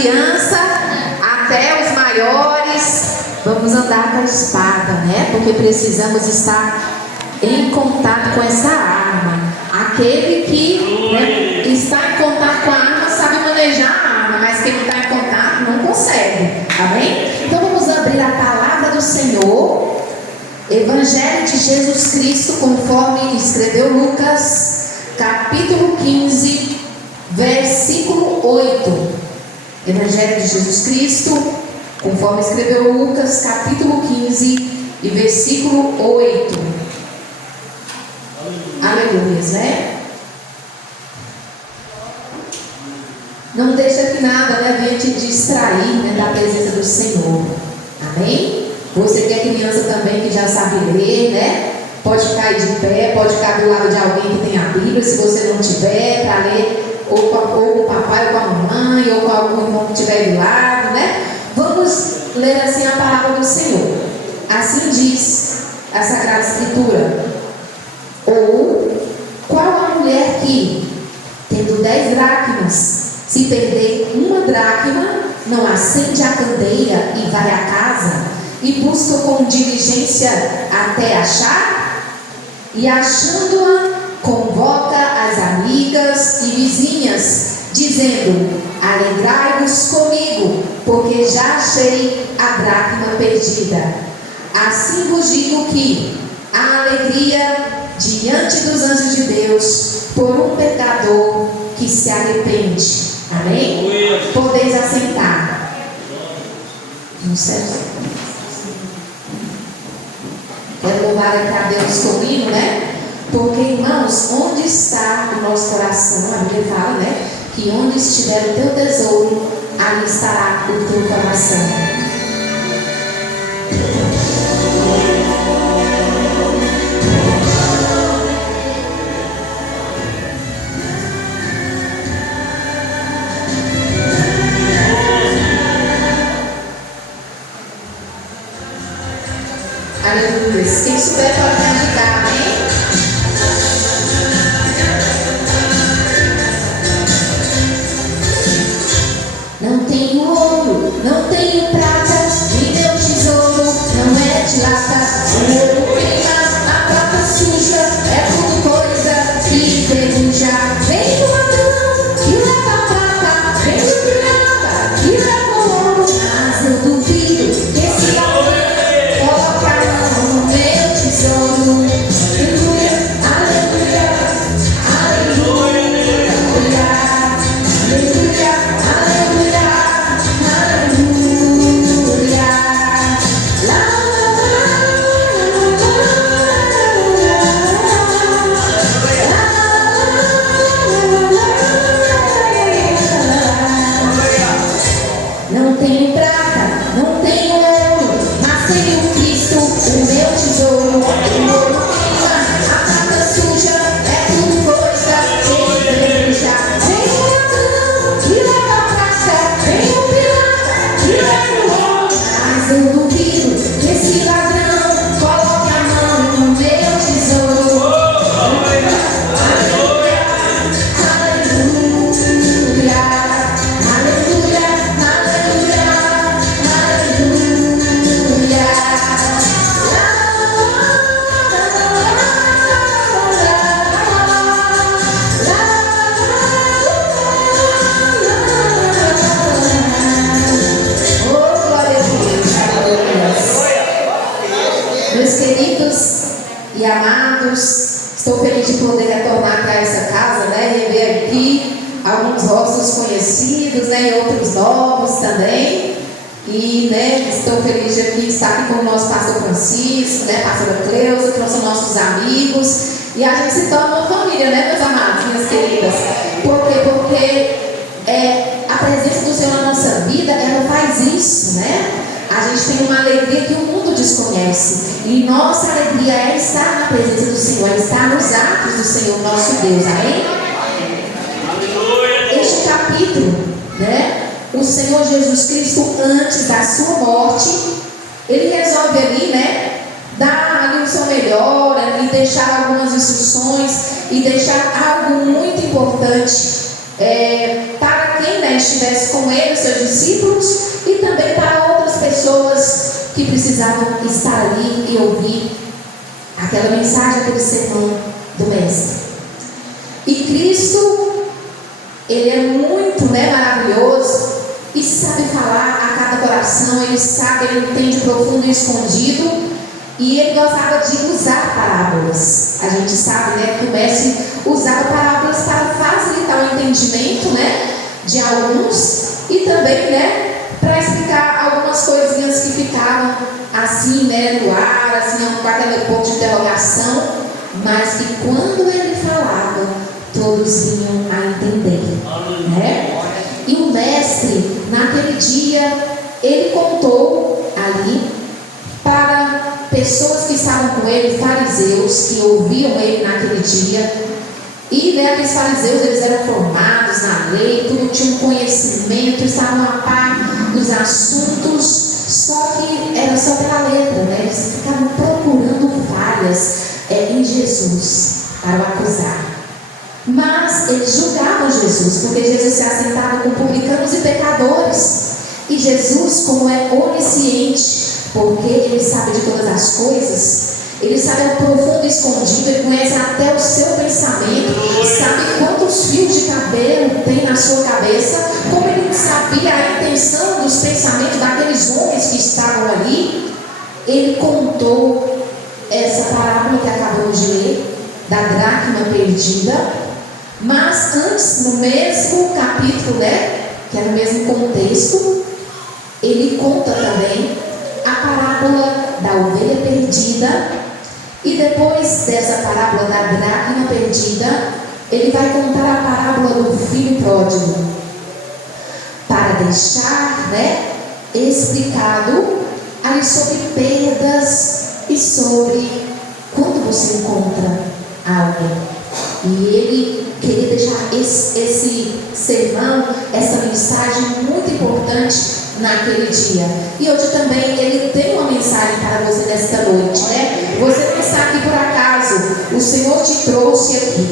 crianças até os maiores. Vamos andar com a espada, né? Porque precisamos estar em contato com essa arma. Aquele que, né, está em contato com a arma sabe manejar a arma, mas quem não está em contato não consegue. Amém? Então vamos abrir a palavra do Senhor, Evangelho de Jesus Cristo, conforme escreveu Lucas, capítulo 15, versículo 8. Evangelho de Jesus Cristo, conforme escreveu Lucas, capítulo 15 e versículo 8. Aleluias, né? Não deixa que nada, né, venha te distrair, né, da presença do Senhor. Amém? Você que é criança também, que já sabe ler, né? Pode ficar aí de pé, pode ficar do lado de alguém que tem a Bíblia, se você não tiver, para ler, ou com o papai, ou com a mamãe, ou com algum irmão que estiver do lado, né? Vamos ler assim a palavra do Senhor. Assim diz a Sagrada Escritura. Ou qual a mulher que, tendo 10 dracmas, se perder uma dracma, não acende a candeia e vai à casa e busca com diligência até achar? E achando-a, convoca as amigas e vizinhas, dizendo: alegrai-vos comigo, porque já achei a dracma perdida. Assim vos digo que a alegria diante dos anjos de Deus por um pecador que se arrepende. Amém? Podeis assentar. Não sei. Quero louvar a Deus com hino, né? Porque, irmãos, onde está o nosso coração? A Bíblia fala, né? Que onde estiver o teu tesouro, ali estará o teu coração. Aleluia. Quem souber pode me ajudar, amém? Não tenho ouro, não tenho prata, e meu tesouro não é de lata. O ouro queima, a prata suja, é tudo coisa que enferruja. Vem o ladrão que leva a prata, vem o pirata que leva o ouro. Mas eu duvido que esse alguém coloque a mão no meu tesouro. Aleluia, aleluia, aleluia, aleluia, aleluia. Não tenho prata, não tenho ouro, mas tenho Cristo, o meu tesouro. O ouro queima, a prata suja, é tudo coisa que enferruja. Vem o ladrão que leva a prata, vem o pirata que leva o ouro. Mas eu duvido que esse ladrão coloque a mão no meu tesouro. Aleluia, aleluia, aleluia, aleluia, aleluia, aleluia. Oh, glória a Deus, aleluia. Meus queridos e amados, estou feliz de poder retornar para essa casa, né? Rever aqui alguns rostos conhecidos, né? E outros novos também. E, né, estou feliz de aqui estar aqui com o nosso pastor Francisco, né? Pastora Cleusa, que são nossos amigos. E a gente se torna uma família, né, meus amados, minhas queridas? Por quê? Porque a presença do Senhor na nossa vida, ela faz isso, né? A gente tem uma alegria que o mundo desconhece. E nossa alegria é estar na presença do Senhor, é estar nos atos do Senhor, nosso Deus. Amém? Este capítulo, né? O Senhor Jesus Cristo, antes da sua morte, ele resolve ali, né? Dar ali o seu melhor, e deixar algumas instruções, e deixar algo muito importante. para quem, né, estivesse com ele, seus discípulos, e também para outras pessoas que precisavam estar ali e ouvir aquela mensagem, aquele sermão do Mestre. E Cristo, Ele é muito, né, maravilhoso e sabe falar a cada coração. Ele sabe, Ele entende o profundo e escondido, e Ele gostava de usar parábolas. A gente sabe, né, que o Mestre usava parábolas para facilitar o entendimento, né, de alguns, e também, né, para explicar algumas coisinhas que ficavam assim, né, no ar, assim, com aquele ponto de interrogação, mas que quando Ele falava, todos vinham a entender, né? E o Mestre, naquele dia, Ele contou ali para pessoas que estavam com Ele, fariseus, que ouviam Ele naquele dia. E, né, aqueles fariseus, eles eram formados na lei, tudo tinham conhecimento, estavam a par dos assuntos, só que era só pela letra, né? Eles ficavam procurando falhas em Jesus para o acusar. Mas eles julgavam Jesus, porque Jesus se assentava com publicanos e pecadores. E Jesus, como é onisciente, porque Ele sabe de todas as coisas, Ele sabe o profundo escondido, Ele conhece até o seu pensamento, sabe quantos fios de cabelo tem na sua cabeça, como Ele sabia a intenção dos pensamentos daqueles homens que estavam ali. Ele contou essa parábola que acabamos de ler, da dracma perdida. Mas antes, no mesmo capítulo, né, que é no mesmo contexto, Ele conta também a parábola da ovelha perdida. E depois dessa parábola da dracma perdida, Ele vai contar a parábola do filho pródigo, para deixar, né, explicado ali sobre perdas e sobre quando você encontra algo. E Ele queria deixar esse sermão, essa mensagem muito importante naquele dia. E hoje também Ele tem uma mensagem para você nesta noite, né? Você não está aqui por acaso, o Senhor te trouxe aqui.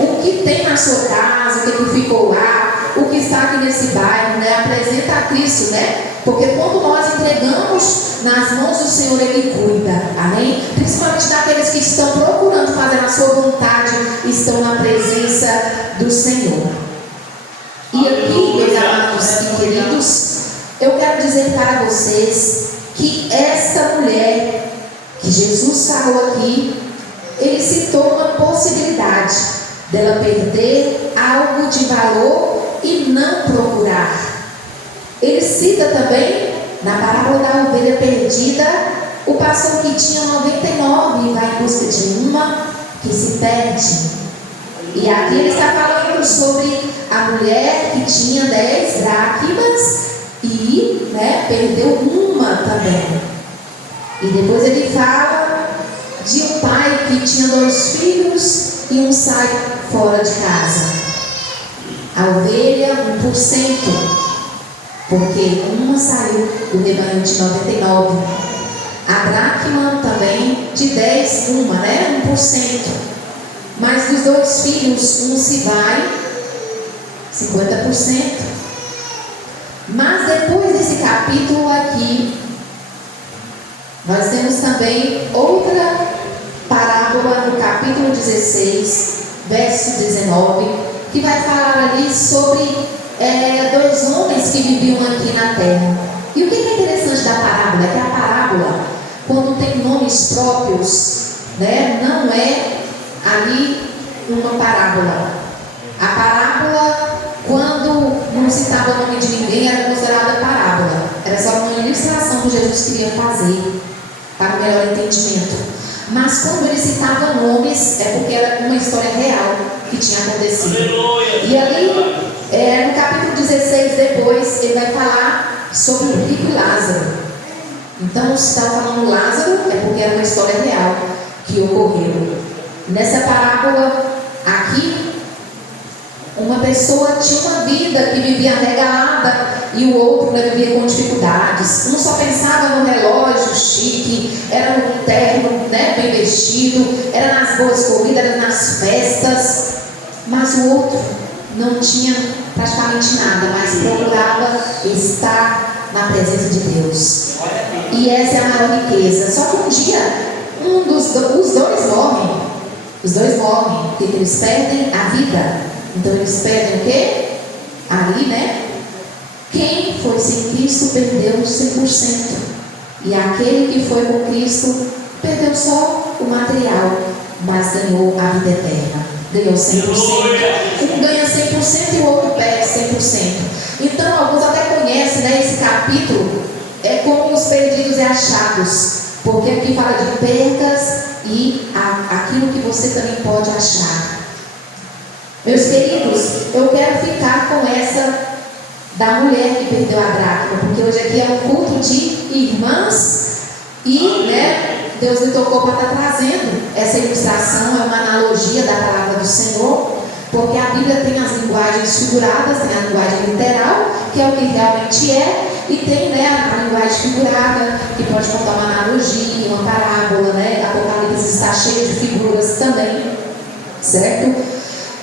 O que tem na sua casa, o que ficou lá, o que está aqui nesse bairro, né? Apresenta a Cristo, né? Porque quando nós entregamos nas mãos do Senhor, Ele cuida, amém? Principalmente daqueles que estão procurando fazer a sua vontade, estão na presença do Senhor. E aqui, meus amados e queridos, eu quero dizer para vocês que esta mulher que Jesus falou aqui, Ele citou uma possibilidade dela perder algo de valor e não procurar. Ele cita também, na parábola da ovelha perdida, o pastor que tinha 99 e vai em busca de uma que se perde. E aqui ele está falando sobre a mulher que tinha 10 dracmas e, né, perdeu uma também. E depois ele fala de um pai que tinha 2 filhos e um sai fora de casa. A ovelha, 1%. Porque uma saiu do rebanho de 99. A dracma também de 10, né? 1%. Mas dos 2 filhos, um se vai, 50%. Mas depois desse capítulo aqui, nós temos também outra parábola no capítulo 16, verso 19, que vai falar ali sobre 2 homens que viviam aqui na terra. E o que é interessante da parábola é que a parábola, quando tem nomes próprios, né, não é ali uma parábola. A parábola, quando não citava o nome de ninguém, era considerada parábola. Era só uma ilustração que Jesus queria fazer para o melhor entendimento. Mas quando ele citava nomes, é porque era uma história real que tinha acontecido. Aleluia. E ali, no capítulo 16, depois, ele vai falar sobre o rico e Lázaro. Então, se está falando Lázaro, é porque era uma história real que ocorreu. Nessa parábola aqui, uma pessoa tinha uma vida que vivia regalada e o outro, né, vivia com dificuldades. Um só pensava no relógio chique, era no terno, né, bem vestido, era nas boas comidas, era nas festas. Mas o outro não tinha praticamente nada, mas procurava estar na presença de Deus. E essa é a maior riqueza. Só que um dia, os dois morrem. Os dois morrem, porque eles perdem a vida. Então eles perdem o quê? Ali, né? Quem foi sem Cristo perdeu 100%. E aquele que foi com Cristo perdeu só o material, mas ganhou a vida eterna. Ganhou 100%. Um ganha 100% e o outro perde 100%. Então alguns até conhecem, né, esse capítulo, é como os perdidos e achados. Porque aqui fala de percas e aquilo que você também pode achar. Meus queridos, eu quero ficar com essa da mulher que perdeu a dracma, porque hoje aqui é um culto de irmãs e, né, Deus me tocou para estar trazendo essa ilustração, é uma analogia da palavra do Senhor, porque a Bíblia tem as linguagens figuradas, tem a linguagem literal, que é o que realmente é, e tem, né, a linguagem figurada, que pode contar uma analogia, uma parábola, né? Apocalipse está cheio de figuras também, certo?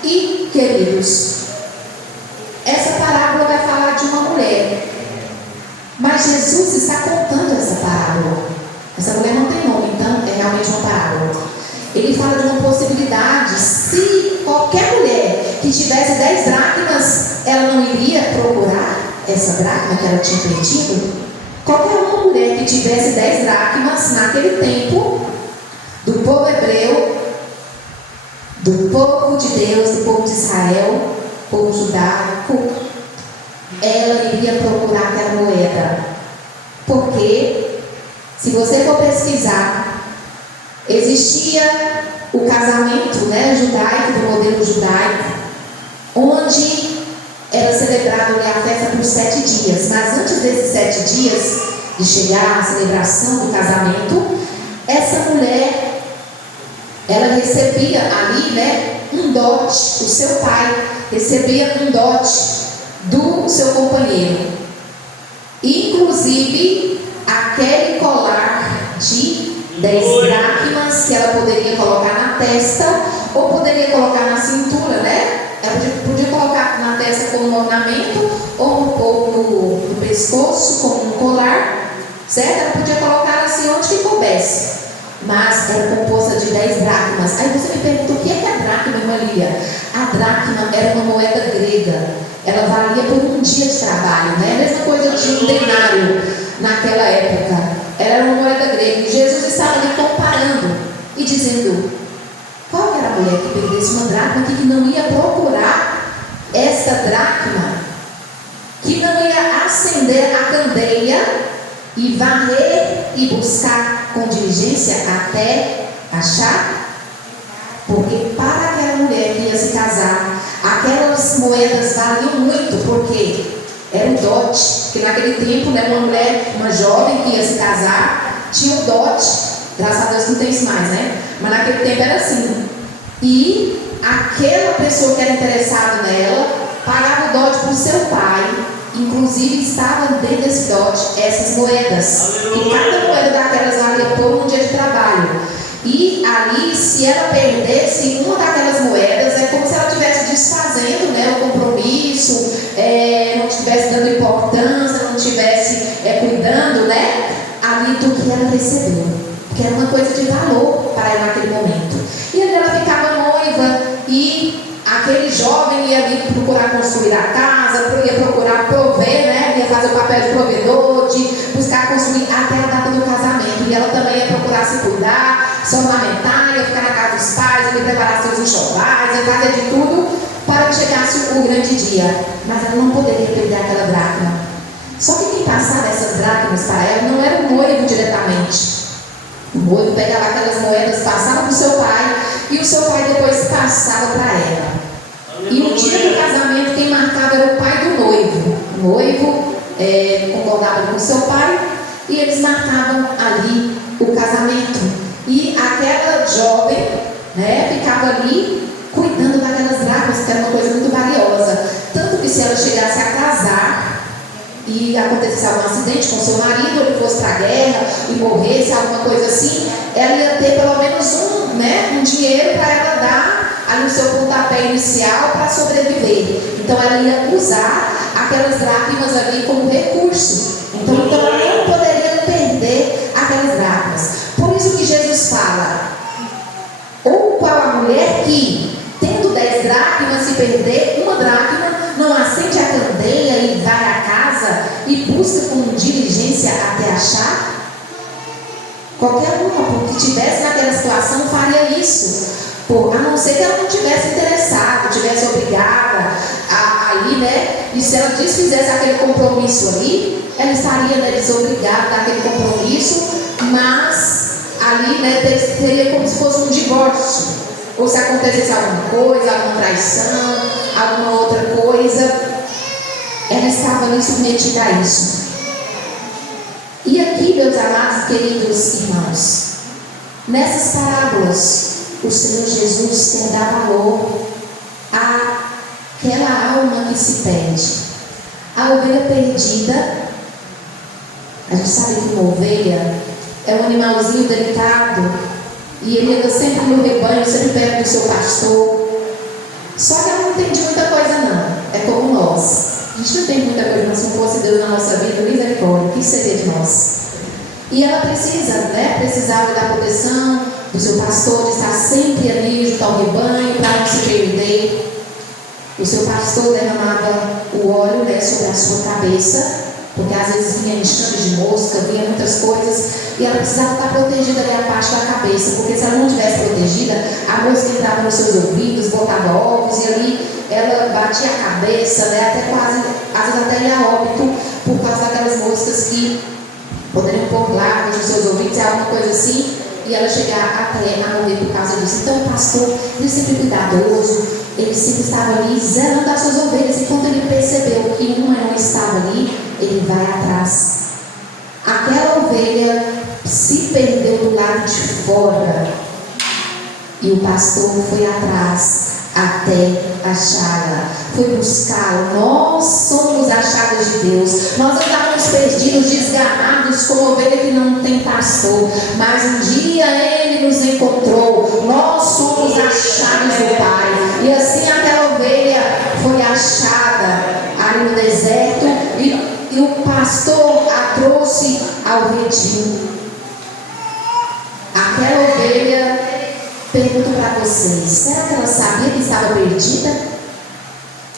E, queridos, essa parábola vai falar de uma mulher, mas Jesus está contando essa parábola. Essa mulher não tem nome, então é realmente uma parábola. Ele fala de uma possibilidade: se qualquer mulher que tivesse 10 dracmas, ela não iria procurar essa dracma que ela tinha perdido? Qualquer uma mulher que tivesse 10 dracmas naquele tempo, do povo hebreu, do povo de Deus, do povo de Israel, povo judaico, ela iria procurar aquela moeda. Porque, se você for pesquisar, existia o casamento, né, judaico, do modelo judaico, onde era celebrado a festa por 7 dias. Mas antes desses 7 dias, de chegar à celebração do casamento, essa mulher, ela recebia ali, né, um dote. O seu pai recebia um dote do seu companheiro, inclusive aquele colar de 10 dracmas que ela poderia colocar na testa ou poderia colocar na cintura, né? Ela podia colocar na testa como um ornamento ou no pescoço como um colar, certo? Ela podia colocar assim onde que coubesse, mas era composta de 10 dracmas. Aí você me pergunta, o que é a dracma, irmã Lia? A dracma era uma moeda grega, ela valia por um dia de trabalho, né? A mesma coisa de um denário naquela época, era uma moeda grega. E Jesus estava ali comparando e dizendo: qual era a mulher que perdesse uma dracma, que não ia procurar essa dracma, que não ia acender a candeia e varrer e buscar com diligência até achar? Porque para aquela mulher que ia se casar, aquelas moedas valiam muito, porque era um dote, que naquele tempo, né, uma mulher, uma jovem que ia se casar, tinha um dote. Graças a Deus não tem isso mais, né? Mas naquele tempo era assim. E aquela pessoa que era interessada nela pagava o dote para o seu pai. Inclusive estava dentro desse dote essas moedas. E cada moeda daquelas valia por um dia de trabalho. E ali, se ela perdesse uma daquelas moedas, é como se ela estivesse desfazendo, né, o compromisso, não estivesse dando importância, não estivesse cuidando, né, ali do que ela recebeu. Porque era uma coisa de valor para ela naquele momento. E ali ela ficava noiva e aquele jovem ia ali procurar construir a casa, ia procurar prover, né? Ia fazer o papel de provedor, de buscar construir até a data do casamento. E ela também ia procurar se cuidar, se ornamentar, ia ficar na casa dos pais, ia preparar seus enxovais, ia fazer de tudo para que chegasse o grande dia. Mas ela não poderia perder aquela dracma. Só que quem passava essas dracmas para ela não era o noivo diretamente. O noivo pegava aquelas moedas, passava para o seu pai, e o seu pai depois passava para ela. E no dia do casamento, quem marcava era o pai do noivo. O noivo concordava com o seu pai, e eles marcavam ali o casamento. E aquela jovem, né, ficava ali cuidando daquelas dracmas, que era uma coisa muito valiosa. Tanto que se ela chegasse a casar e acontecesse algum acidente com seu marido, ou ele fosse para a guerra e morresse, alguma coisa assim, ela ia ter pelo menos um dinheiro para ela dar ali o seu pontapé inicial para sobreviver. Então ela ia usar aquelas dracmas ali como recurso. Então ela não poderia perder aquelas dracmas. Por isso que Jesus fala: ou qual a mulher que, tendo 10 dracmas, se perder uma dracma, não acende a candeia e vai à casa e busca com diligência até achar? Qualquer uma que estivesse naquela situação faria isso, a não ser que ela não tivesse interessada, tivesse obrigada a ir, né? E se ela desfizesse aquele compromisso ali, ela estaria, né, desobrigada daquele compromisso, mas ali, né, teria como se fosse um divórcio. Ou se acontecesse alguma coisa, alguma traição, alguma outra coisa, ela estava ali submetida a isso. E aqui, meus amados, queridos irmãos, nessas parábolas, o Senhor Jesus quer dar valor àquela alma que se perde. A ovelha perdida, a gente sabe que uma ovelha é um animalzinho delicado, e ele anda sempre no rebanho, sempre perto do seu pastor. Só que ela não entende muita coisa não, é como nós. A gente não tem muita coisa, mas se não fosse Deus na nossa vida, misericórdia, o que seria de nós? E ela precisava da proteção do seu pastor, de estar sempre ali junto ao rebanho, para não se perder. O seu pastor derramava o óleo, né, sobre a sua cabeça, porque às vezes vinha enxame de mosca, vinha muitas coisas, e ela precisava estar protegida ali a parte da cabeça, porque se ela não estivesse protegida, a mosca entrava nos seus ouvidos, botava ovos, e ali ela batia a cabeça, né, até quase, às vezes até ia a óbito, por causa daquelas moscas que poderiam pôr larvas nos seus ouvidos, alguma coisa assim, e ela chegar até a morrer por causa disso. Então o pastor, ele sempre cuidadoso, ele sempre estava ali zelando as suas ovelhas, e quando ele percebeu que uma não estava ali, ele vai atrás. Aquela ovelha se perdeu do lado de fora, e o pastor foi atrás até achá-la, foi buscá-la. Nós somos achados de Deus. Nós estávamos perdidos, desgarrados, como ovelha que não tem pastor, mas um dia Ele nos encontrou. Nós somos achados do Pai, e assim aquela ovelha foi achada ali no deserto, e o pastor a trouxe ao redil. Aquela ovelha, pergunto para vocês, será que ela sabia que estava perdida?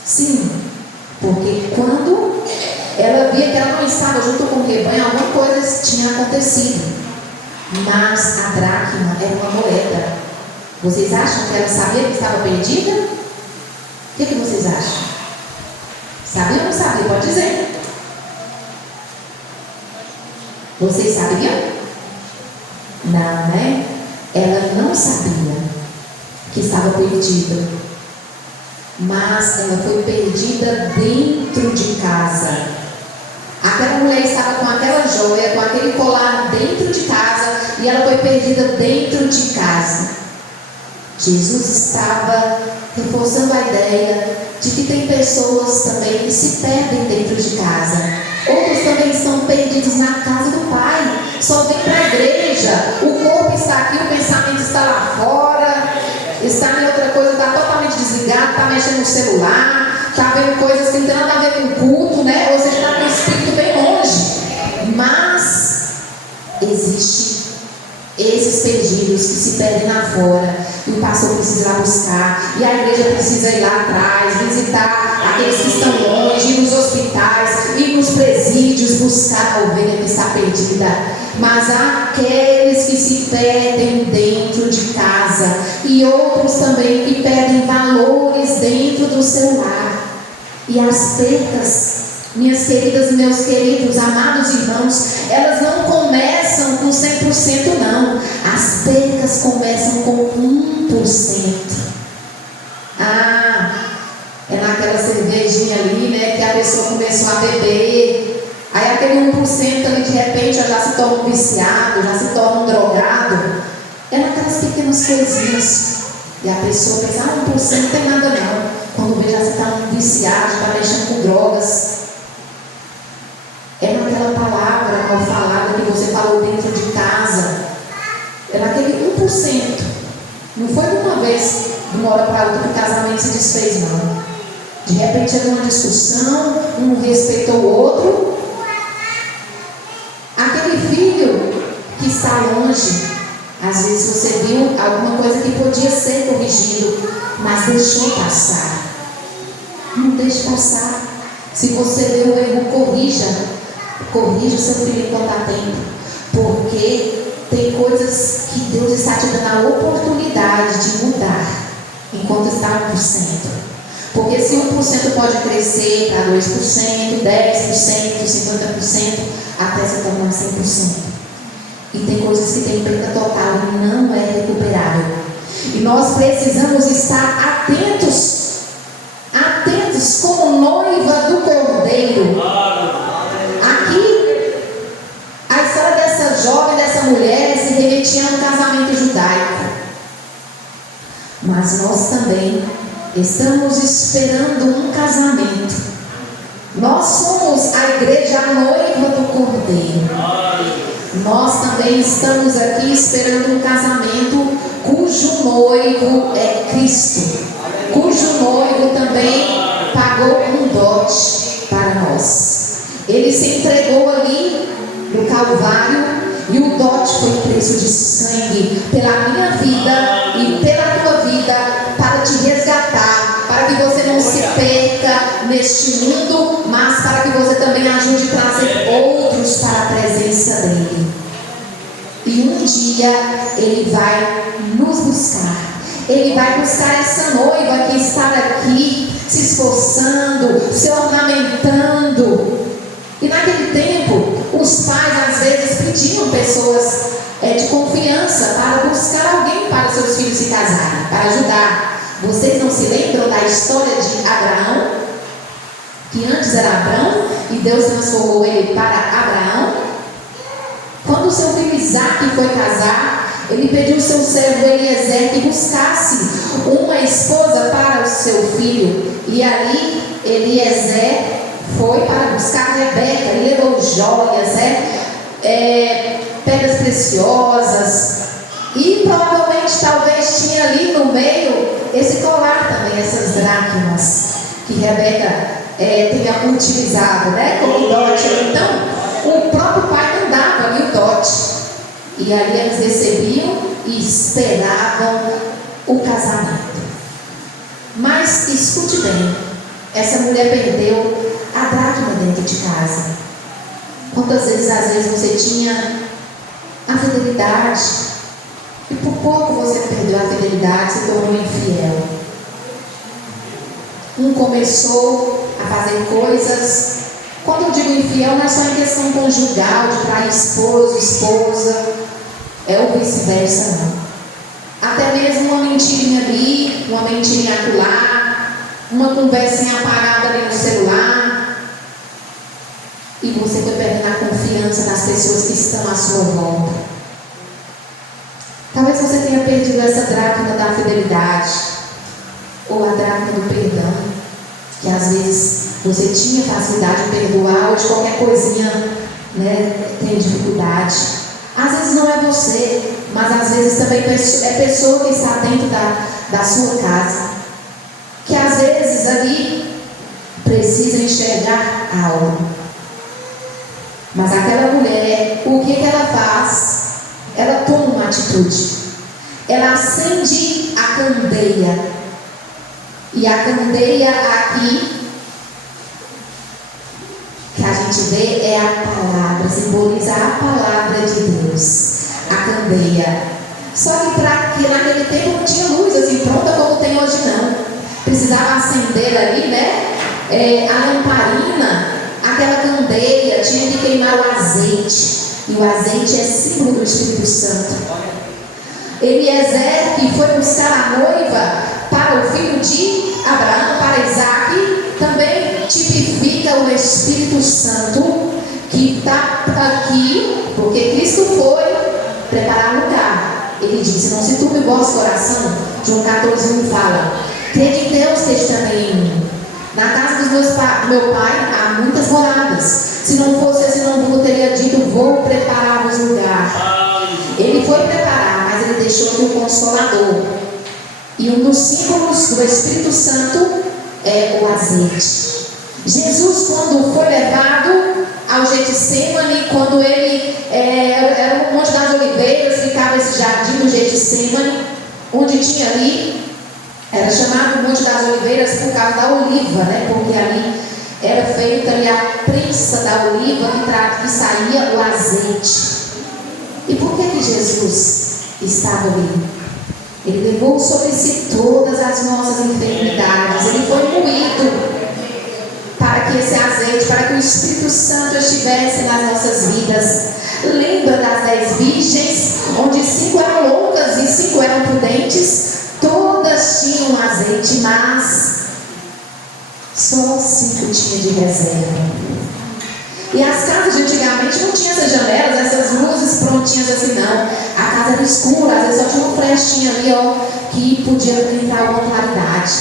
Sim, porque quando ela via que ela não estava junto com o rebanho, alguma coisa tinha acontecido. Mas a dracma era uma moeda. Vocês acham que ela sabia que estava perdida? O que vocês acham? Sabia ou não sabia? Pode dizer. Vocês sabiam? Não, né? Ela não sabia que estava perdida, mas ela foi perdida dentro de casa. Aquela mulher estava com aquela joia, com aquele colar dentro de casa, e ela foi perdida dentro de casa. Jesus estava reforçando a ideia de que tem pessoas também que se perdem dentro de casa. Outros também estão perdidos na casa do Pai, só vem para a igreja, o corpo está aqui, o pensamento está lá fora, está em outra coisa, está totalmente desligado, está mexendo no celular, está vendo coisas que não tem nada a ver com o culto, né? Ou seja, está com o espírito bem longe. Mas existe esses perdidos que se perdem lá fora, e o pastor precisa ir lá buscar, e a igreja precisa ir lá atrás, visitar aqueles que estão longe, ir nos hospitais, ir nos presídios, buscar a ovelha que está perdida. Mas há aqueles que se perdem dentro de casa, e outros também que perdem valores dentro do seu lar. E as percas, minhas queridas e meus queridos, amados irmãos, elas não começam com 100% não. As percas começam com 1%. É naquela cervejinha ali, né, que a pessoa começou a beber. Aí aquele 1% ali, de repente, já se torna um viciado, já se torna um drogado. É naquelas pequenas coisinhas. E a pessoa pensa, 1% não tem nada não. Quando vê, já se está um viciado, já está mexendo com drogas. É naquela palavra mal falada que você falou dentro de casa. É naquele 1%. Não foi de uma vez. de uma hora para outra que o casamento se desfez, não. De repente havia uma discussão, um não respeitou o outro. Aquele filho que está longe, às vezes você viu alguma coisa que podia ser corrigido, mas deixou passar. Não deixe passar. Se você vê o erro, corrija o seu filho enquanto há tempo, porque tem coisas que Deus está te dando a oportunidade de mudar enquanto está 1%. Porque se 1% pode crescer para 2%, 10%, 50%, até se tornar 100%. E tem coisas que tem perda total e não é recuperável. E nós precisamos estar atentos como noiva do Cordeiro. Aqui, a história dessa jovem, dessa mulher, se remetia a um casamento judaico. Mas nós também estamos esperando um casamento. Nós somos a igreja, a noiva do Cordeiro. Nós também estamos aqui esperando um casamento cujo noivo é Cristo, cujo noivo também pagou um dote para nós. Ele se entregou ali no Calvário e o dote foi preço de sangue pela minha vida e pela tua vida, para te resgatar, para que você não se perca neste mundo, mas para que você também ajude a trazer outros para a presença dele. E um dia ele vai nos buscar. Ele vai buscar essa noiva que está aqui, se esforçando, se ornamentando. E naquele tempo, os pais às vezes pediam pessoas de confiança para buscar alguém para seus filhos se casarem, para ajudar. Vocês não se lembram da história de Abraão? Que antes era Abrão e Deus transformou ele para Abraão. Quando o seu filho Isaac foi casar, ele pediu ao seu servo Eliezer que buscasse uma esposa para o seu filho. E ali Eliezer foi para buscar Rebeca. Ele levou joias, pedras preciosas. E provavelmente talvez tinha ali no meio esse colar também, essas dracmas que Rebeca tinha utilizado, como dote. Então o próprio pai não dava ali o dote. E ali eles recebiam e esperavam o casamento. Mas escute bem, essa mulher perdeu a dracma dentro de casa. Quantas vezes, às vezes, você tinha a fidelidade e por pouco você perdeu a fidelidade, se tornou infiel. Um começou a fazer coisas. Quando eu digo infiel, não é só em questão conjugal, de trair esposo, esposa, ou vice-versa, não. Até mesmo uma mentirinha ali, uma mentirinha acolá, uma conversinha apagada ali no celular, e você foi perdendo a confiança nas pessoas que estão à sua volta. Talvez você tenha perdido essa dracma da fidelidade, ou a dracma do perdão, que às vezes você tinha facilidade de perdoar, ou de qualquer coisinha, tem dificuldade. Às vezes não é você, mas às vezes também é pessoa que está dentro da sua casa, que às vezes ali precisa enxergar algo. Mas aquela mulher, o que ela faz? Ela toma uma atitude. Ela acende a candeia. E a candeia aqui que a gente vê é a palavra, simboliza a palavra de Deus, a candeia. Só que naquele tempo não tinha luz assim pronta como tem hoje, não. Precisava acender ali, a lamparina, aquela candeia, tinha que queimar o azeite. E o azeite é símbolo do Espírito Santo. Eliezer, que foi buscar a noiva para o filho de Abraão, para Isaac, também tipifica o Espírito Santo que está aqui, porque Cristo foi preparar lugar. Ele disse: não se turbe o vosso coração. João 14:1 fala: crede em Deus, crede também em mim. Na casa do meu pai há muitas moradas. Se não fosse assim, não teria dito: vou preparar-vos lugar. Ele foi preparar, mas ele deixou que o Consolador, E um dos símbolos do Espírito Santo é o azeite. Jesus, quando foi levado ao Getsemane, quando ele era no Monte das Oliveiras, ficava esse jardim do Getsemane, onde tinha ali, era chamado Monte das Oliveiras por causa da oliva, né? Porque ali era feita ali a prensa da oliva que saía o azeite. E por que Jesus estava ali? Ele levou sobre si todas as nossas enfermidades. Ele foi moído para que esse azeite, para que o Espírito Santo estivesse nas nossas vidas. Lembra das 10 virgens, onde 5 eram loucas e 5 eram prudentes? Todas tinham azeite, mas só 5 tinham de reserva. E as casas de antigamente não tinham essas janelas, essas luzes prontinhas assim, não. A casa era escura, às vezes só tinha uma flechinha ali, ó, que podia entrar uma claridade.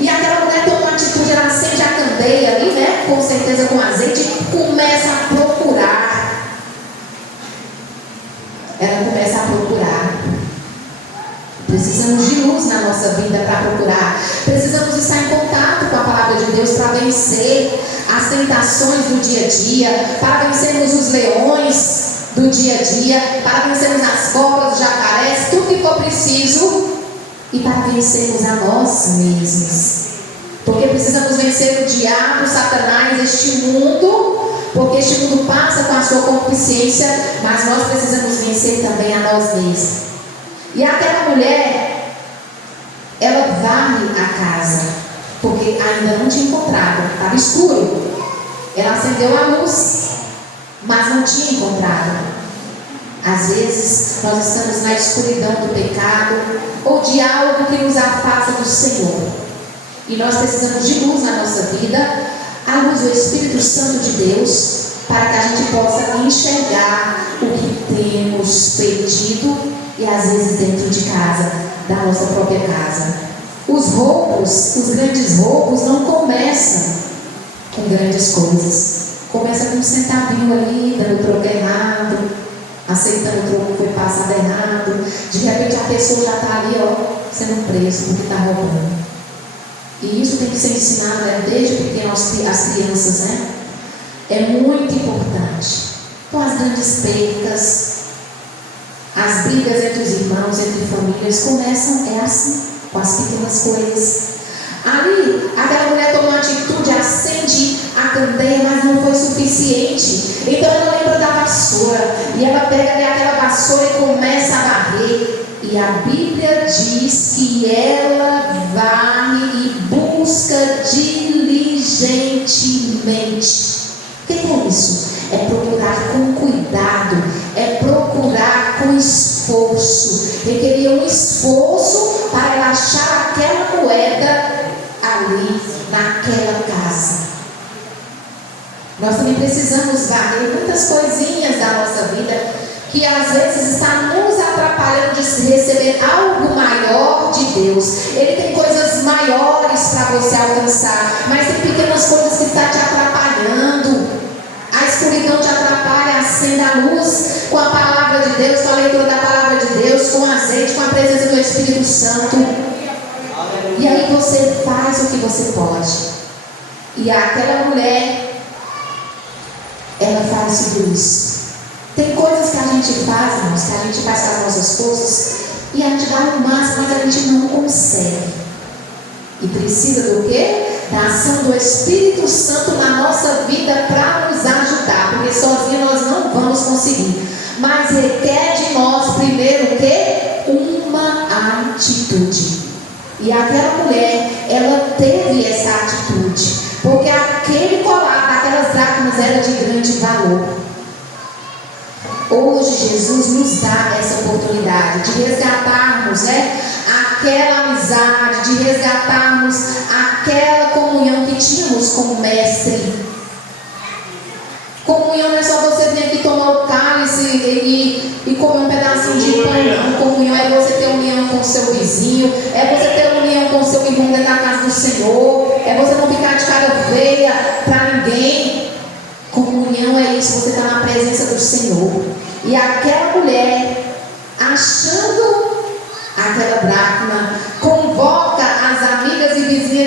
E aquela mulher toma uma atitude, ela acende a candeia ali, né? Com certeza com azeite, e começa a procurar. Ela começa a procurar. Precisamos de luz na nossa vida para procurar. Precisamos estar em contato com a palavra de Deus para vencer as tentações do dia a dia, para vencermos os leões do dia a dia, para vencermos as cobras, os jacarés, tudo que for preciso, e para vencermos a nós mesmos. Porque precisamos vencer o diabo, Satanás, este mundo, porque este mundo passa com a sua concupiscência, mas nós precisamos vencer também a nós mesmos. E aquela mulher, ela varre a casa, porque ainda não tinha encontrado, estava escuro. Ela acendeu a luz, mas não tinha encontrado. Às vezes nós estamos na escuridão do pecado ou de algo que nos afasta do Senhor, e nós precisamos de luz na nossa vida, a luz do Espírito Santo de Deus, para que a gente possa enxergar o que temos perdido, e às vezes dentro de casa, da nossa própria casa. Os roubos, os grandes roubos não começam com grandes coisas. Começa com um centavinho ali, dando troco errado, aceitando o troco que foi passado errado. De repente a pessoa já está ali, ó, sendo preso porque está roubando. E isso tem que ser ensinado, né, desde pequeno às crianças, né? É muito importante. Então as grandes percas, as brigas entre os irmãos, entre famílias, começam assim, com as pequenas coisas. Ali, aquela mulher tomou uma atitude, acende a candeia, mas não foi suficiente. Então ela lembra da vassoura, e ela pega ali aquela vassoura e começa a varrer. E a Bíblia diz que ela varre e busca diligentemente. O que é isso? É procurar com cuidado, é procurar com esforço. Requeria um esforço para ela achar aquela moeda ali, naquela casa. Nós também precisamos varrer muitas coisinhas da nossa vida que às vezes está nos atrapalhando de receber algo maior de Deus. Ele tem coisas maiores para você alcançar, mas tem pequenas coisas que estão te atrapalhando. A escuridão te atrapalha, acenda a luz com a palavra de Deus, com a leitura da palavra de Deus, com o azeite, com a presença do Espírito Santo. E aí você faz o que você pode. E aquela mulher, ela faz tudo isso. Tem coisas que a gente faz, irmãos, que a gente faz com as nossas forças, e a gente dá o máximo, mas a gente não consegue. E precisa do quê? Da ação do Espírito Santo na nossa vida para nos ajudar, porque sozinho nós não vamos conseguir. Mas requer de nós primeiro o quê? Uma atitude. E aquela mulher, ela teve essa atitude, porque aquele colar daquelas dracmas era de grande valor. Hoje Jesus nos dá essa oportunidade de resgatarmos, né, aquela amizade, de resgatarmos aquela comunhão que tínhamos com o Mestre. Comunhão não é só você vir aqui tomar o cálice e comer um pedacinho de pão. Comunhão é você ter união com o seu vizinho, é você ter união com o seu irmão dentro da casa do Senhor, é você não ficar de cara feia para ninguém. Comunhão é isso, você está na presença do Senhor. E aquela mulher, achando aquela dracma, com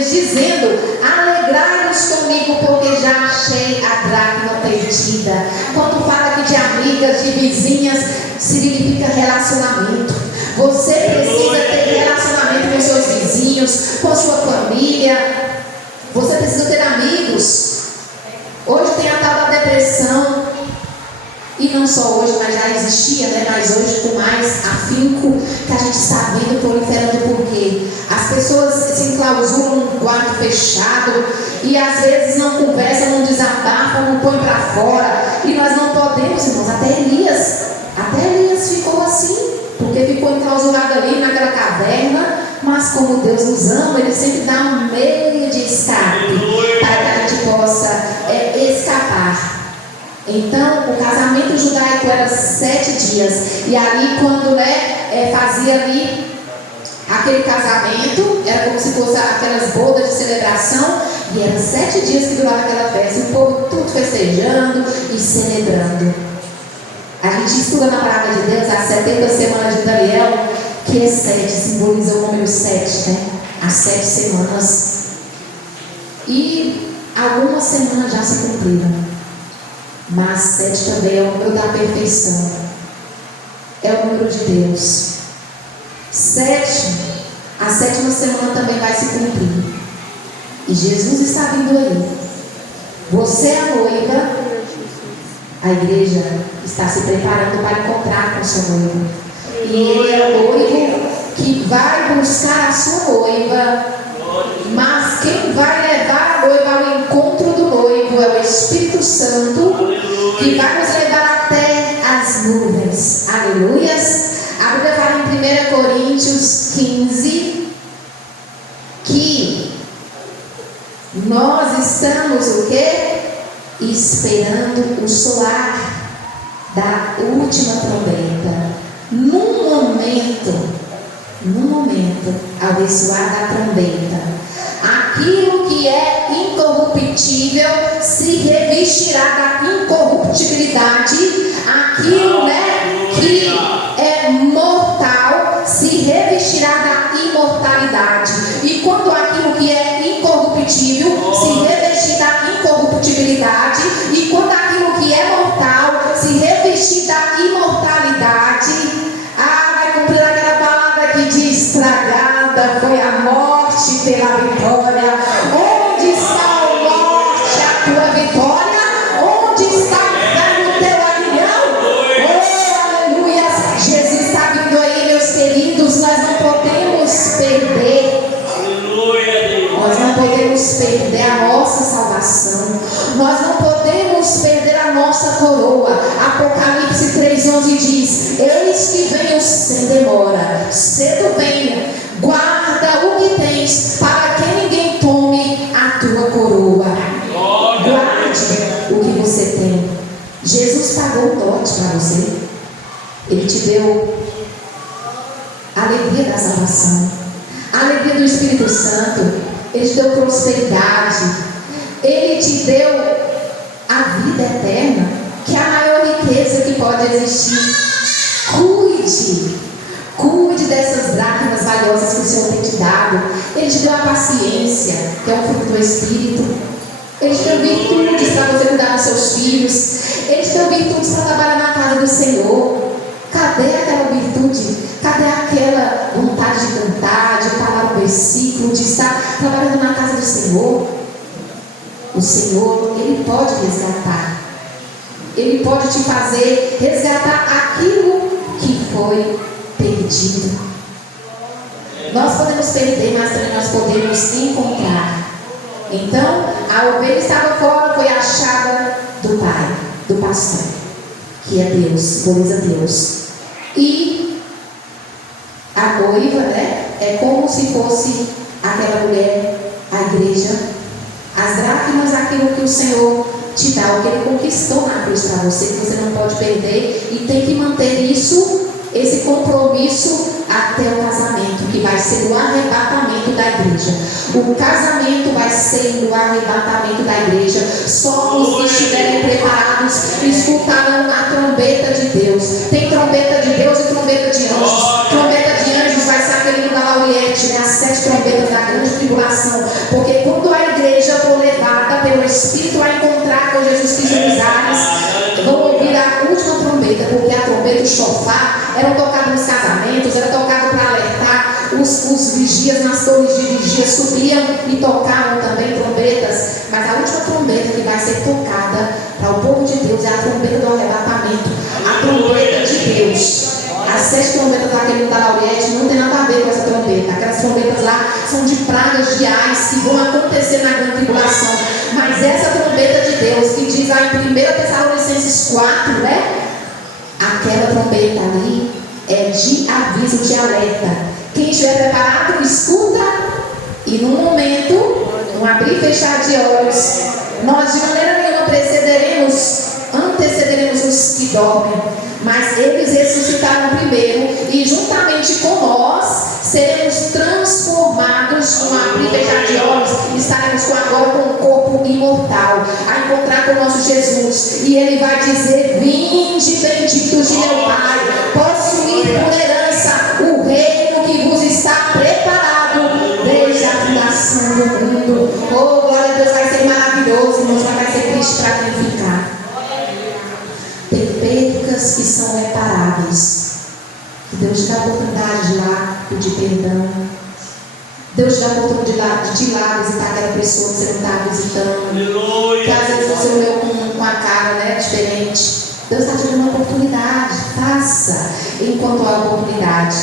3, dizendo: alegrai-vos comigo, porque já achei a dracma perdida. Quando fala aqui de amigas, de vizinhas, significa relacionamento. Você precisa ter relacionamento com seus vizinhos, com sua família. Você precisa ter amigos. Hoje tem a tal da depressão. E não só hoje, mas já existia, né? Mas hoje com mais afinco, que a gente está vendo proliferando. Por quê? As pessoas se enclausuram num quarto fechado e às vezes não conversam, não desabafam, não põem para fora. E nós não podemos, irmãos. Até Elias ficou assim, porque ficou enclausurado ali naquela caverna. Mas como Deus nos ama, Ele sempre dá um meio de escape para que a gente possa escapar. Então, o casamento judaico era 7 dias. E ali, quando fazia ali aquele casamento, era como se fosse aquelas bodas de celebração. E eram 7 dias que durava aquela festa. E o povo tudo festejando e celebrando. A gente estuda na palavra de Deus as 70 semanas de Daniel, que é 7, simboliza o número 7, né? As 7 semanas. E algumas semanas já se cumpriram. Mas 7 também é o número da perfeição. É o número de Deus. 7, a 7ª semana também vai se cumprir. E Jesus está vindo aí. Você é a noiva. A igreja está se preparando para encontrar com o seu noivo. E ele é o noivo que vai buscar a sua noiva. Mas quem vai levar a noiva ao encontro do noivo é o Espírito Santo, que vai nos levar até as nuvens. Aleluias. A Bíblia fala em 1 Coríntios 15 que nós estamos o quê? Esperando o soar da última trombeta. Num momento, ao soar da trombeta, aquilo que é incorruptível se revestirá da incorruptibilidade, aquilo que é mortal se revestirá da imortalidade. E quando aquilo que é incorruptível se revestir da incorruptibilidade, e quando aquilo que é mortal se revestir da imortalidade, vai cumprir aquela palavra que diz: tragada foi a morte pela vitória. Onde está a morte, a tua vitória? Onde está o teu aguilhão? Oh, aleluia! Jesus está vindo aí, meus queridos. Nós não podemos perder. Nós não podemos perder a nossa salvação. Nós não podemos perder a nossa coroa. Apocalipse 3:11 diz: eis que venho sem demora, cedo venho, guarda o que tens, para que ninguém tome a tua coroa. Guarde o que você tem. Jesus pagou o dote para você. Ele te deu a alegria da salvação, a alegria do Espírito Santo. Ele te deu prosperidade. Ele te deu a vida eterna, que é a maior riqueza que pode existir. Cuide dessas dracmas valiosas que o Senhor tem te dado. Ele te deu a paciência, que é um fruto do Espírito. Ele te deu virtudes para você cuidar dos seus filhos. Ele te deu virtudes para trabalhar na casa do Senhor. Cadê aquela virtude? Cadê aquela vontade de cantar, de falar um versículo, de estar trabalhando na casa do Senhor? O Senhor, Ele pode resgatar. Ele pode te fazer resgatar aquilo que foi perdido. Nós podemos perder, mas também nós podemos encontrar. Então, a ovelha estava fora, foi achada do pai, do pastor, que é Deus, simboliza Deus. E a noiva, é como se fosse aquela mulher, a igreja. As dracmas, aquilo que o Senhor te dá, o que Ele conquistou na cruz para você, que você não pode perder, e tem que manter isso, esse compromisso até o casamento, que vai ser o arrebatamento da igreja. O casamento vai ser o arrebatamento da igreja. Só os que estiverem preparados escutarão a trombeta de Deus. Tem trombeta de Deus e trombeta de anjos. Trombeta de anjos vai ser aquele da Lauriette, as 7 trombetas da grande tribulação. Porque lugares vão ouvir a última trombeta, porque a trombeta, o chofar, era tocado nos casamentos, era tocado para alertar os vigias nas torres de vigia, subiam e tocavam também trombetas, mas a última trombeta que vai ser tocada para o povo de Deus é a trombeta do arrebatamento, a trombeta de Deus. As 7 trombetas daquele da Lauriette não tem nada a ver com essa trombeta. Aquelas trombetas lá são de pragas de ais que vão acontecer na grande tribulação. Mas essa trombeta de Deus, que diz lá em 1 Tessalonicenses 4, né? Aquela trombeta ali é de aviso, de alerta. Quem estiver preparado, escuta. E no momento, um abrir e fechar de olhos, nós de maneira nenhuma antecederemos os que dormem, mas eles ressuscitaram primeiro, e juntamente com nós seremos transformados, com abrir e fechar de olhos, e estaremos agora com um corpo imortal, a encontrar com o nosso Jesus, e Ele vai dizer: vinde benditos de meu Pai, possuir por herança o reino que vos está preparado desde a fundação do mundo. Oh, glória a Deus, vai ser maravilhoso, irmãos, vai ser Cristo para glorificar. Tem percas que são reparáveis. Deus te dá a oportunidade de ir lá pedir perdão. Deus te dá a oportunidade de ir lá visitar aquela pessoa que você não está visitando. Que às vezes você olhou com a cara, né, diferente. Deus está te dando uma oportunidade. Faça enquanto há oportunidade.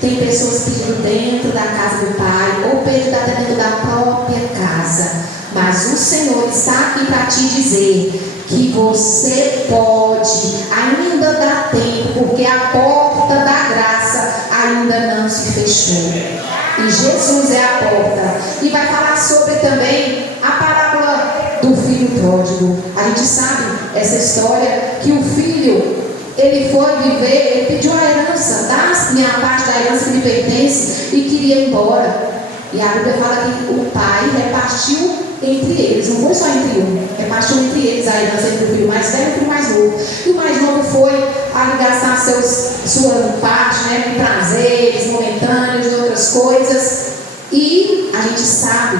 Tem pessoas pedindo dentro da casa do Pai, ou pedindo até dentro da própria casa. Mas o Senhor está aqui para te dizer que você pode, ainda dá tempo, porque a porta da graça ainda não se fechou. E Jesus é a porta. E vai falar sobre também a parábola do filho pródigo. A gente sabe essa história, que o filho, ele foi viver, ele pediu a herança, dá minha parte da herança que me pertence, e queria ir embora. E a Bíblia fala que o pai repartiu entre eles, não foi só entre um, repartiu entre eles a herança entre o filho mais velho e o filho mais novo. E o mais novo foi ali gastar sua parte, né, de prazeres momentâneos, de outras coisas. E a gente sabe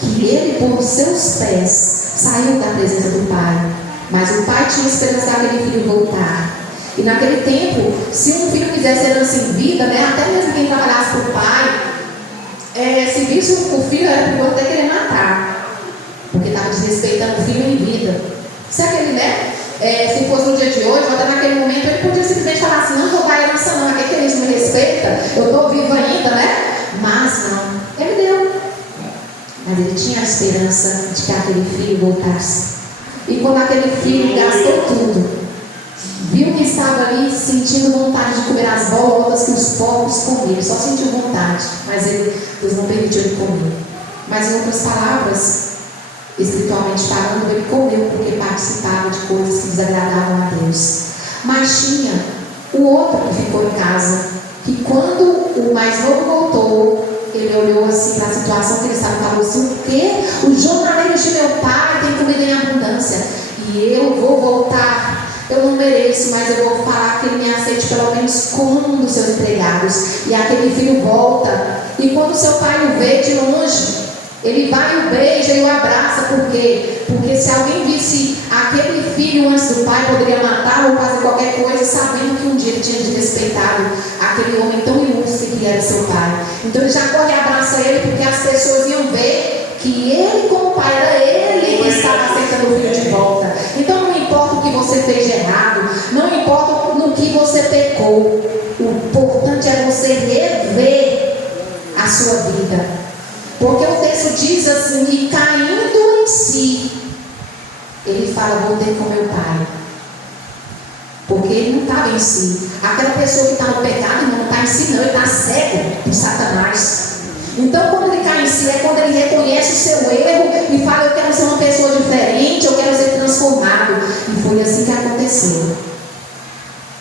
que ele, por seus pés, saiu da presença do pai. Mas o pai tinha esperança daquele filho voltar. E naquele tempo, se um filho quisesse herança em vida, né, até mesmo quem trabalhasse para o pai, se visse o filho, era perigoso até querer matar, porque estava desrespeitando o filho em vida. Se aquele, né, se fosse no dia de hoje, ou até naquele momento, ele podia simplesmente falar assim: não vou dar herança não, aquele que eles me respeita, eu estou vivo ainda, né? Mas não, ele deu. Mas ele tinha a esperança de que aquele filho voltasse. E quando aquele filho gastou tudo, viu que estava ali sentindo vontade de comer as bolotas que os porcos comiam, ele só sentiu vontade, mas Deus não permitiu ele comer. Mas em outras palavras, espiritualmente falando, ele comeu porque participava de coisas que desagradavam a Deus. Mas tinha o outro que ficou em casa, que quando o mais novo voltou, ele olhou assim para a situação que ele estava e falou assim: o quê? Os jornaleiros de meu pai têm comida em abundância, e eu vou voltar. Eu não mereço, mas eu vou falar que ele me aceite pelo menos como um dos seus empregados. E aquele filho volta, e quando seu pai o vê de longe, ele vai e o beija e o abraça. Por quê? Porque se alguém visse aquele filho antes do pai, poderia matá-lo ou fazer qualquer coisa, sabendo que um dia ele tinha desrespeitado aquele homem tão ilustre que era seu pai. Então ele já corre e abraça ele, porque as pessoas iam ver que ele, como pai, era ele que estava aceitando o filho de volta. Então não importa o que você fez de errado, não importa no que você pecou, o importante é você rever a sua vida. Porque o texto diz assim: e caindo em si, ele fala: voltei com meu pai. Porque ele não estava em si. Aquela pessoa que está no pecado não está em si, não, ele está cego por Satanás. Então, quando ele cai em si, é quando ele reconhece o seu erro e fala: eu quero ser uma pessoa diferente, eu quero ser transformado. E foi assim que aconteceu.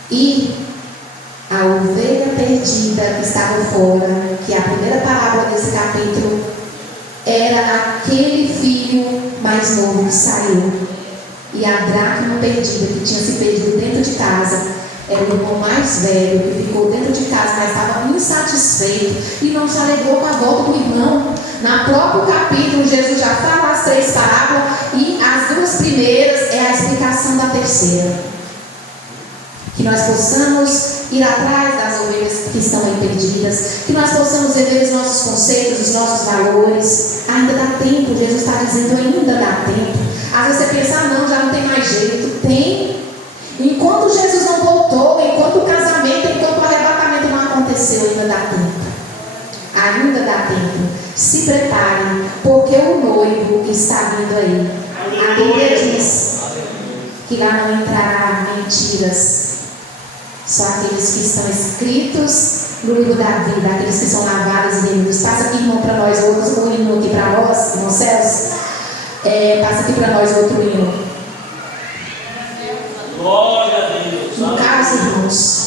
E a ovelha perdida que estava fora, que é a primeira parábola desse capítulo, era aquele filho mais novo que saiu. E a dracma perdida, que tinha se perdido dentro de casa, era o irmão mais velho, que ficou dentro de casa, mas estava insatisfeito e não se alegrou com a volta do irmão. No próprio capítulo, Jesus já fala as 3 parábolas, e as 2 duas primeiras é a explicação da terceira. Que nós possamos ir atrás das ovelhas que estão aí perdidas, que nós possamos rever os nossos conceitos, os nossos valores. Ainda dá tempo, Jesus está dizendo, ainda dá tempo. Às vezes você pensa, não, já não tem mais jeito. Tem. Enquanto Jesus não voltou, enquanto o casamento, enquanto o arrebatamento não aconteceu, ainda dá tempo. Ainda dá tempo. Se preparem, porque o noivo está vindo aí. A Bíblia diz que lá não entrará mentiras. Só aqueles que estão escritos no livro da vida, aqueles que são lavados e remidos. Passa aqui, irmão, para nós outros, um hino aqui para nós, irmão Celso. Passa aqui para nós outro hino. Glória a Deus. Caros irmãos.